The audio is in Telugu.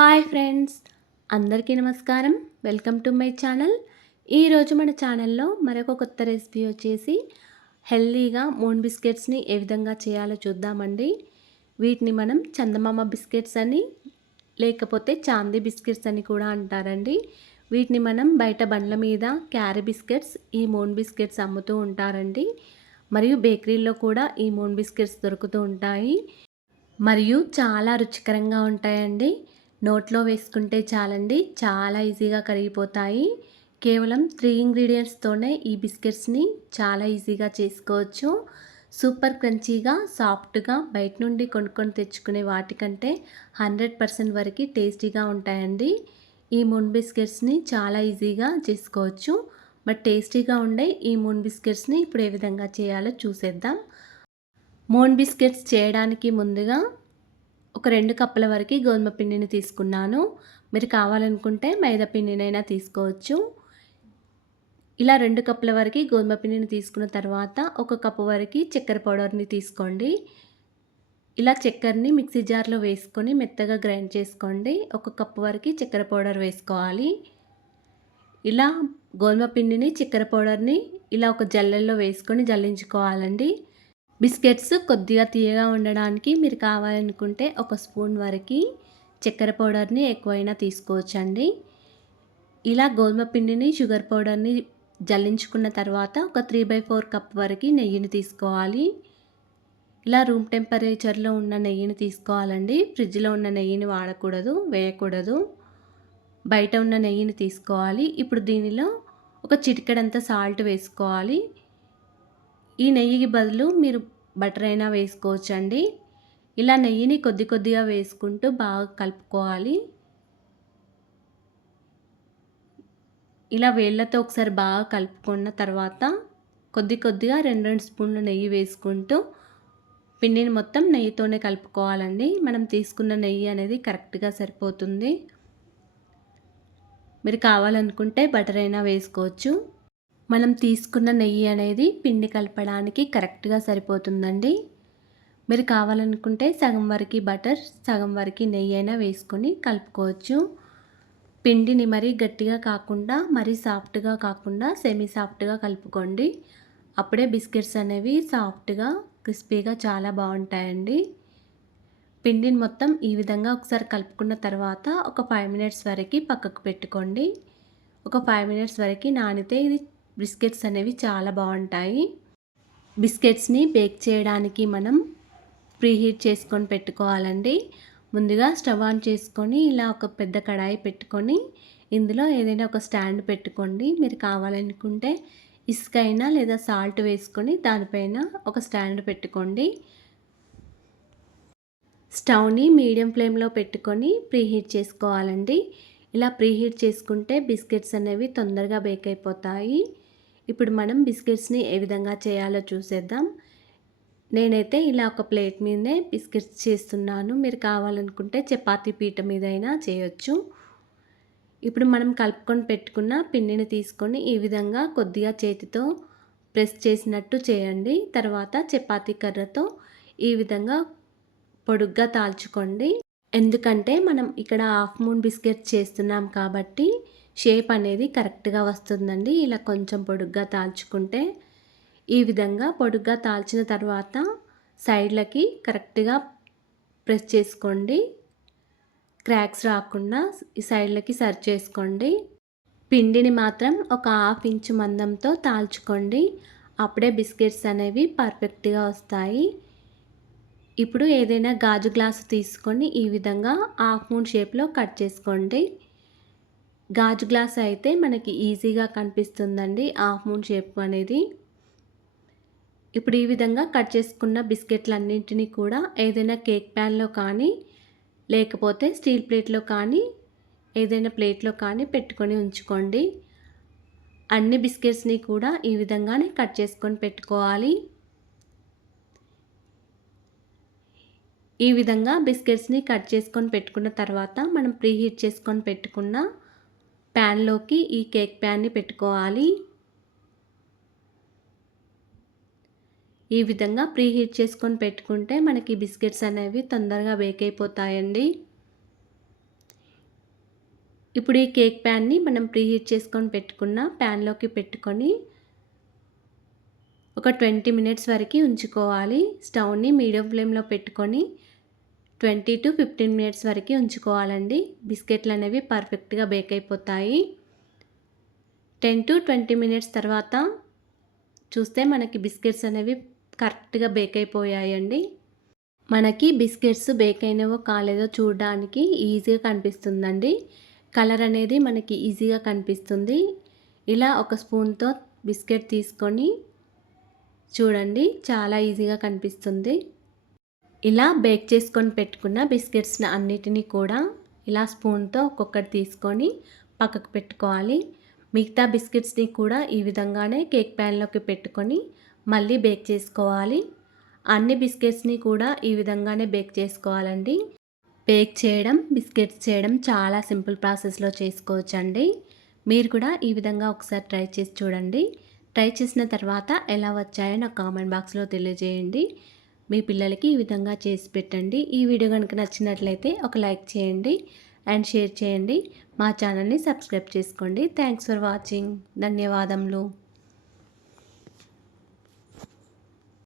హాయ్ ఫ్రెండ్స్ అందరికీ నమస్కారం. Welcome to my channel. ఈరోజు మన ఛానల్లో మరొక కొత్త రెసిపీ వచ్చేసి హెల్దీగా మూన్ బిస్కెట్స్ని ఏ విధంగా చేయాలో చూద్దామండి. వీటిని మనం చందమామ బిస్కెట్స్ అని లేకపోతే చాందీ బిస్కెట్స్ అని కూడా అంటారండి. వీటిని మనం బయట బండ్ల మీద క్యారీ బిస్కెట్స్ ఈ మూన్ బిస్కెట్స్ అమ్ముతూ ఉంటారండి. మరియు బేకరీల్లో కూడా ఈ మూన్ బిస్కెట్స్ దొరుకుతూ ఉంటాయి. మరియు చాలా రుచికరంగా ఉంటాయండి. నోట్లో వేసుకుంటే చాలండి. చాలా ఈజీగా కరిగిపోతాయి. కేవలం త్రీ ఇంగ్రీడియంట్స్తోనే ఈ బిస్కెట్స్ని చాలా ఈజీగా చేసుకోవచ్చు. సూపర్ క్రంచీగా సాఫ్ట్గా బయట నుండి కొనుక్కొని తెచ్చుకునే వాటికంటే హండ్రెడ్ పర్సెంట్ వరకు టేస్టీగా ఉంటాయండి. ఈ మూన్ బిస్కెట్స్ని చాలా ఈజీగా చేసుకోవచ్చు. బట్ టేస్టీగా ఉండే ఈ మూన్ బిస్కెట్స్ని ఇప్పుడు ఏ విధంగా చేయాలో చూసేద్దాం. మూన్ బిస్కెట్స్ చేయడానికి ముందుగా ఒక రెండు కప్పుల వరకు గోధుమ పిండిని తీసుకున్నాను. మీరు కావాలనుకుంటే మైదా పిండినైనా తీసుకోవచ్చు. ఇలా రెండు కప్పుల వరకు గోధుమ పిండిని తీసుకున్న తర్వాత ఒక కప్పు వరకు చక్కెర పౌడర్ని తీసుకోండి. ఇలా చక్కెరని మిక్సీ జార్లో వేసుకొని మెత్తగా గ్రైండ్ చేసుకోండి. ఒక కప్పు వరకు చక్కెర పౌడర్ వేసుకోవాలి. ఇలా గోధుమ పిండిని చక్కెర పౌడర్ని ఇలా ఒక జల్లెల్లో వేసుకొని జల్లించుకోవాలండి. బిస్కెట్స్ కొద్దిగా తీయగా ఉండడానికి మీరు కావాలనుకుంటే ఒక స్పూన్ వరకు చక్కెర పౌడర్ని ఎక్కువైనా తీసుకోవచ్చండి. ఇలా గోధుమ పిండిని షుగర్ పౌడర్ని జల్లించుకున్న తర్వాత ఒక త్రీ బై ఫోర్ కప్ వరకు నెయ్యిని తీసుకోవాలి. ఇలా రూమ్ టెంపరేచర్లో ఉన్న నెయ్యిని తీసుకోవాలండి. ఫ్రిడ్జ్లో ఉన్న నెయ్యిని వాడకూడదు వేయకూడదు. బయట ఉన్న నెయ్యిని తీసుకోవాలి. ఇప్పుడు దీనిలో ఒక చిటికెడంత సాల్ట్ వేసుకోవాలి. ఈ నెయ్యికి బదులు మీరు బటర్ అయినా వేసుకోవచ్చండి. ఇలా నెయ్యిని కొద్ది కొద్దిగా వేసుకుంటూ బాగా కలుపుకోవాలి. ఇలా వేళ్ళతో ఒకసారి బాగా కలుపుకున్న తర్వాత కొద్ది కొద్దిగా రెండు రెండు స్పూన్లు నెయ్యి వేసుకుంటూ పిండిని మొత్తం నెయ్యితోనే కలుపుకోవాలండి. మనం తీసుకున్న నెయ్యి అనేది కరెక్ట్గా సరిపోతుంది. మీరు కావాలనుకుంటే బటర్ అయినా వేసుకోవచ్చు. మనం తీసుకున్న నెయ్యి అనేది పిండి కలపడానికి కరెక్ట్గా సరిపోతుందండి. మీరు కావాలనుకుంటే సగం వరకు బటర్ సగం వరకు నెయ్యి అయినా వేసుకొని కలుపుకోవచ్చు. పిండిని మరీ గట్టిగా కాకుండా మరీ సాఫ్ట్గా కాకుండా సెమీ సాఫ్ట్గా కలుపుకోండి. అప్పుడే బిస్కెట్స్ అనేవి సాఫ్ట్గా క్రిస్పీగా చాలా బాగుంటాయండి. పిండిని మొత్తం ఈ విధంగా ఒకసారి కలుపుకున్న తర్వాత ఒక ఫైవ్ మినిట్స్ వరకు పక్కకు పెట్టుకోండి. ఒక ఫైవ్ మినిట్స్ వరకు నానితే ఇది బిస్కెట్స్ అనేవి చాలా బాగుంటాయి. బిస్కెట్స్ని బేక్ చేయడానికి మనం ప్రీహీట్ చేసుకొని పెట్టుకోవాలండి. ముందుగా స్టవ్ ఆన్ చేసుకొని ఇలా ఒక పెద్ద కడాయి పెట్టుకొని ఇందులో ఏదైనా ఒక స్టాండ్ పెట్టుకోండి. మీరు కావాలనుకుంటే ఇసుక అయినా లేదా సాల్ట్ వేసుకొని దానిపైన ఒక స్టాండ్ పెట్టుకోండి. స్టవ్ని మీడియం ఫ్లేమ్లో పెట్టుకొని ప్రీహీట్ చేసుకోవాలండి. ఇలా ప్రీహీట్ చేసుకుంటే బిస్కెట్స్ అనేవి తొందరగా బేక్ అయిపోతాయి. ఇప్పుడు మనం బిస్కెట్స్ని ఏ విధంగా చేయాలో చూసేద్దాం. నేనైతే ఇలా ఒక ప్లేట్ మీదనే బిస్కెట్స్ చేస్తున్నాను. మీరు కావాలనుకుంటే చపాతీ పీట మీదైనా చేయొచ్చు. ఇప్పుడు మనం కలుపుకొని పెట్టుకున్న పిండిని తీసుకొని ఈ విధంగా కొద్దిగా చేతితో ప్రెస్ చేసినట్టు చేయండి. తర్వాత చపాతీ కర్రతో ఈ విధంగా పొడుగ్గా తాల్చుకోండి. ఎందుకంటే మనం ఇక్కడ హాఫ్ మూన్ బిస్కెట్ చేస్తున్నాం కాబట్టి షేప్ అనేది కరెక్ట్గా వస్తుందండి. ఇలా కొంచెం పొడుగ్గా తాల్చుకుంటే ఈ విధంగా పొడుగ్గా తాల్చిన తర్వాత సైడ్లకి కరెక్ట్గా ప్రెస్ చేసుకోండి. క్రాక్స్ రాకుండా ఈ సైడ్లకి సర్చ్ చేసుకోండి. పిండిని మాత్రం ఒక హాఫ్ ఇంచు మందంతో తాల్చుకోండి. అప్పుడే బిస్కెట్స్ అనేవి పర్ఫెక్ట్గా వస్తాయి. ఇప్పుడు ఏదైనా గాజు గ్లాసు తీసుకొని ఈ విధంగా హాఫ్ మూన్ షేప్లో కట్ చేసుకోండి. గాజు గ్లాస్ అయితే మనకి ఈజీగా కనిపిస్తుందండి. హాఫ్ మూన్ షేప్ అనేది. ఇప్పుడు ఈ విధంగా కట్ చేసుకున్న బిస్కెట్లన్నింటినీ కూడా ఏదైనా కేక్ ప్యాన్లో కానీ లేకపోతే స్టీల్ ప్లేట్లో కానీ ఏదైనా ప్లేట్లో కానీ పెట్టుకొని ఉంచుకోండి. అన్ని బిస్కెట్స్ని కూడా ఈ విధంగానే కట్ చేసుకొని పెట్టుకోవాలి. ఈ విధంగా బిస్కెట్స్ని కట్ చేసుకొని పెట్టుకున్న తర్వాత మనం ప్రీహీట్ చేసుకొని పెట్టుకున్న ప్యాన్లోకి ఈ కేక్ ప్యాన్ని పెట్టుకోవాలి. ఈ విధంగా ప్రీ హీట్ చేసుకొని పెట్టుకుంటే మనకి బిస్కెట్స్ అనేవి తొందరగా బేక్ అయిపోతాయండి ఇప్పుడు ఈ కేక్ ప్యాన్ని మనం ప్రీహీట్ చేసుకొని పెట్టుకున్న ప్యాన్లోకి పెట్టుకొని ఒక ట్వంటీ మినిట్స్ వరకు ఉంచుకోవాలి. స్టవ్ని మీడియం ఫ్లేమ్లో పెట్టుకొని ట్వంటీ టు ఫిఫ్టీన్ మినిట్స్ వరకు ఉంచుకోవాలండి. బిస్కెట్లు అనేవి పర్ఫెక్ట్గా బేక్ అయిపోతాయి. టెన్ టు ట్వంటీ మినిట్స్ తర్వాత చూస్తే మనకి బిస్కెట్స్ అనేవి కరెక్ట్గా బేక్ అయిపోయాయండి. మనకి బిస్కెట్స్ బేక్ అయినవో కాలేదో చూడడానికి ఈజీగా కనిపిస్తుందండి. కలర్ అనేది మనకి ఈజీగా కనిపిస్తుంది. ఇలా ఒక స్పూన్తో బిస్కెట్ తీసుకొని చూడండి చాలా ఈజీగా కనిపిస్తుంది. ఇలా బేక్ చేసుకొని పెట్టుకున్న బిస్కెట్స్ని అన్నిటినీ కూడా ఇలా స్పూన్తో ఒక్కొక్కటి తీసుకొని పక్కకు పెట్టుకోవాలి. మిగతా బిస్కెట్స్ని కూడా ఈ విధంగానే కేక్ ప్యాన్లోకి పెట్టుకొని మళ్ళీ బేక్ చేసుకోవాలి. అన్ని బిస్కెట్స్ని కూడా ఈ విధంగానే బేక్ చేసుకోవాలండి. బేక్ చేయడం బిస్కెట్స్ చేయడం చాలా సింపుల్ ప్రాసెస్లో చేసుకోవచ్చండి. మీరు కూడా ఈ విధంగా ఒకసారి ట్రై చేసి చూడండి. ట్రై చేసిన తర్వాత ఎలా వచ్చాయో నాకు కామెంట్ బాక్స్లో తెలియజేయండి. మీ పిల్లలకి ఈ విధంగా చేసి పెట్టండి. ఈ వీడియో కనుక నచ్చినట్లయితే ఒక లైక్ చేయండి అండ్ షేర్ చేయండి. మా ఛానల్ని సబ్స్క్రైబ్ చేసుకోండి. థ్యాంక్స్ ఫర్ వాచింగ్ ధన్యవాదములు.